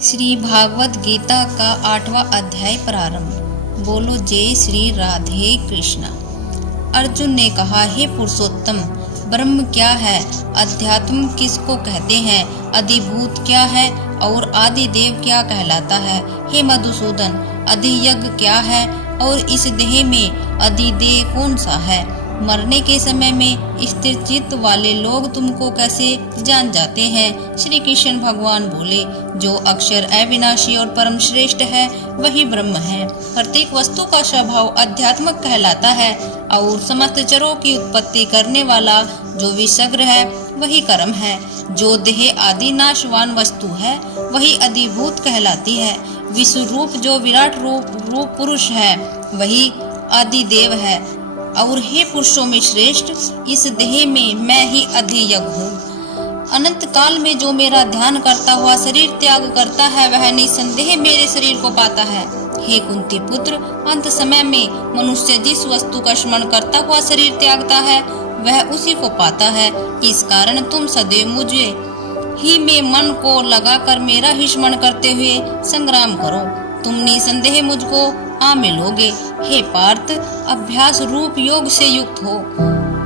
श्री भागवत गीता का 8वां अध्याय प्रारंभ। बोलो जय श्री राधे कृष्णा। अर्जुन ने कहा, हे पुरुषोत्तम, ब्रह्म क्या है, अध्यात्म किसको कहते हैं, अधिभूत क्या है और आदि देव क्या कहलाता है। हे मधुसूदन, अधियज्ञ क्या है और इस देह में अधिदेह कौन सा है। मरने के समय में स्थिर चित्त वाले लोग तुमको कैसे जान जाते हैं। श्री कृष्ण भगवान बोले, जो अक्षर अविनाशी और परम श्रेष्ठ है वही ब्रह्म है। प्रत्येक वस्तु का स्वभाव अध्यात्मक कहलाता है और समस्त चरों की उत्पत्ति करने वाला जो विसग्र है वही कर्म है। जो देह आदि नाशवान वस्तु है वही अधिभूत कहलाती है। विश्व रूप जो विराट रूप पुरुष है वही आदि देव है। और हे पुरुषों में श्रेष्ठ, इस देह में मैं ही अधियज्ञ हूँ। अनंत काल में जो मेरा ध्यान करता हुआ शरीर त्याग करता है वह निसंदेह मेरे शरीर को पाता है। हे कुंती पुत्र, अंत समय में मनुष्य जिस वस्तु का स्मरण करता हुआ शरीर त्यागता है वह उसी को पाता है। इस कारण तुम सदैव मुझे ही में मन को लगाकर मेरा ही स्मरण करते हुए संग्राम करो। तुम निसंदेह मुझको आ मिलोगे। हे पार्थ, अभ्यास रूप योग से युक्त हो।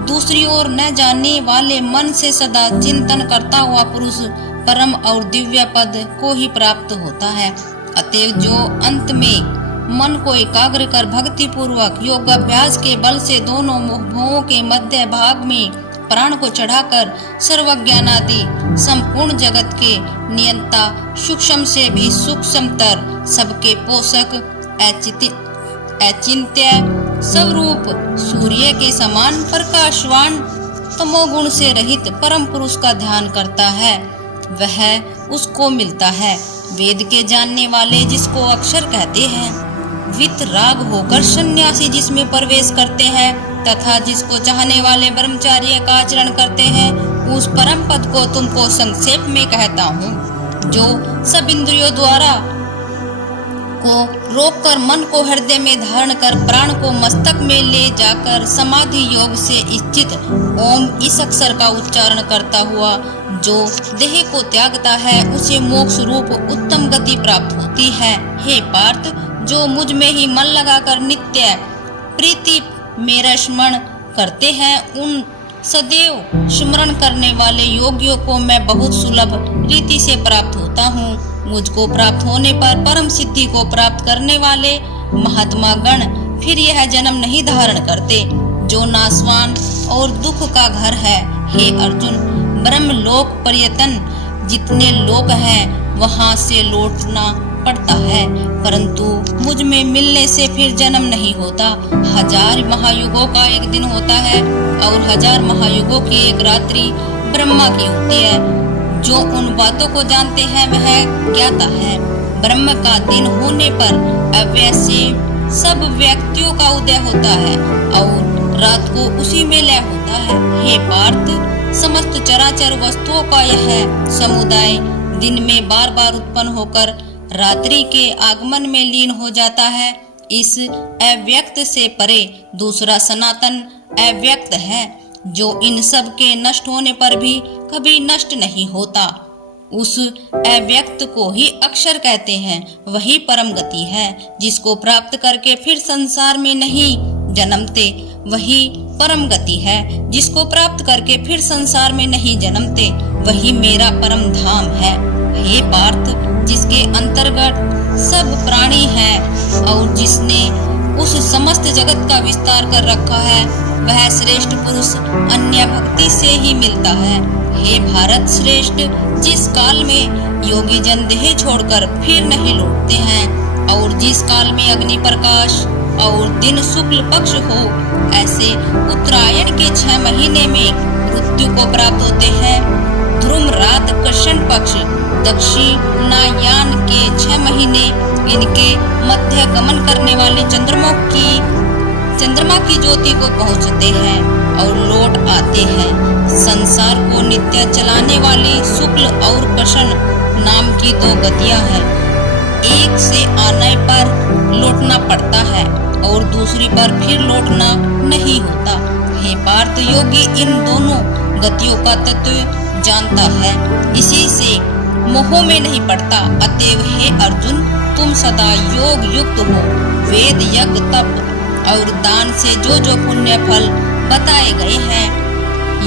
दूसरी ओर न जानने वाले मन से सदा चिंतन करता हुआ पुरुष परम और दिव्य पद को ही प्राप्त होता है। अतएव जो अंत में मन को एकाग्र कर भक्ति पूर्वक योग अभ्यास के बल से दोनों भुवों के मध्य भाग में प्राण को चढ़ाकर सर्वज्ञानादि संपूर्ण जगत के नियंता, सूक्ष्म से भी सूक्ष्मतर, सबके पोषक, अचिंत्य स्वरूप सूर्य के समान प्रकाशवान, तमोगुण से रहित परम पुरुष का ध्यान करता है वह उसको मिलता है। वेद के जानने वाले जिसको अक्षर कहते हैं, वितराग होकर सन्यासी जिसमें प्रवेश करते हैं तथा जिसको चाहने वाले ब्रह्मचार्य का आचरण करते हैं, उस परम पद को तुमको संक्षेप में कहता हूँ। जो सब इंद्रियों द्वारा को रोककर मन को हृदय में धारण कर प्राण को मस्तक में ले जाकर समाधि योग से स्थित ओम इस अक्षर का उच्चारण करता हुआ जो देह को त्यागता है उसे मोक्ष रूप उत्तम गति प्राप्त होती है। हे पार्थ, जो मुझ में ही मन लगाकर नित्य प्रीति मेरा स्मरण करते हैं, उन सदैव स्मरण करने वाले योगियों को मैं बहुत सुलभ रीति से प्राप्त होता हूँ। मुझको प्राप्त होने पर परम सिद्धि को प्राप्त करने वाले महात्मा गण फिर यह जन्म नहीं धारण करते जो नाशवान और दुख का घर है। हे अर्जुन, ब्रह्म लोक पर्यटन जितने लोक हैं वहाँ से लौटना पड़ता है, परंतु मुझ में मिलने से फिर जन्म नहीं होता। 1000 महायुगों का एक दिन होता है और 1000 महायुगों की एक रात्रि ब्रह्मा की होती है। जो उन बातों को जानते हैं वह ज्ञाता है। ब्रह्म का दिन होने पर अव्यय से सब व्यक्तियों का उदय होता है और रात को उसी में लय होता है। हे पार्थ, समस्त चराचर वस्तुओं का यह समुदाय दिन में बार बार उत्पन्न होकर रात्रि के आगमन में लीन हो जाता है। इस अव्यक्त से परे दूसरा सनातन अव्यक्त है जो इन सब के नष्ट होने पर भी कभी नष्ट नहीं होता। उस अव्यक्त को ही अक्षर कहते हैं। वही परम गति है जिसको प्राप्त करके फिर संसार में नहीं जन्मते। वही परम गति है जिसको प्राप्त करके फिर संसार में नहीं जन्मते। वही मेरा परम धाम है। हे पार्थ, जिसके अंतर्गत सब प्राणी हैं और जिसने उस समस्त जगत का विस्तार कर रखा है वह श्रेष्ठ पुरुष अन्य भक्ति से ही मिलता है। हे भारत श्रेष्ठ, जिस काल में योगी जन देह छोड़कर फिर नहीं लौटते हैं और जिस काल में अग्नि प्रकाश और दिन शुक्ल पक्ष हो, ऐसे उत्तरायण के 6 महीने में मृत्यु को प्राप्त होते हैं। ध्रुम रात कृष्ण पक्ष दक्षिणायन के 6 महीने इनके मध्य गमन करने वाले चंद्रमा की ज्योति को पहुंचते हैं और लौट आते हैं। संसार को नित्य चलाने वाली शुक्ल और कृष्ण नाम की 2 गतियां हैं। एक से आने पर लौटना पड़ता है और दूसरी पर फिर लौटना नहीं होता। हे पार्थ, योगी इन दोनों गतियों का तत्व जानता है। इसी से मोह में नहीं पड़ता। अतएव हे अर्जुन, तुम सदा योग युक्त हो। वेद, यज्ञ, तप और दान से जो जो पुण्य फल बताए गए हैं,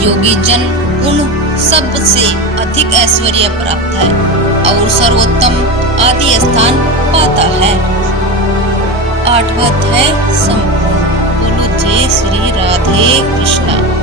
योगी जन उन सब से अधिक ऐश्वर्य प्राप्त है और सर्वोत्तम आदि स्थान पाता है। 8वां अध्याय संपूर्ण। बोलो जय श्री राधे कृष्णा।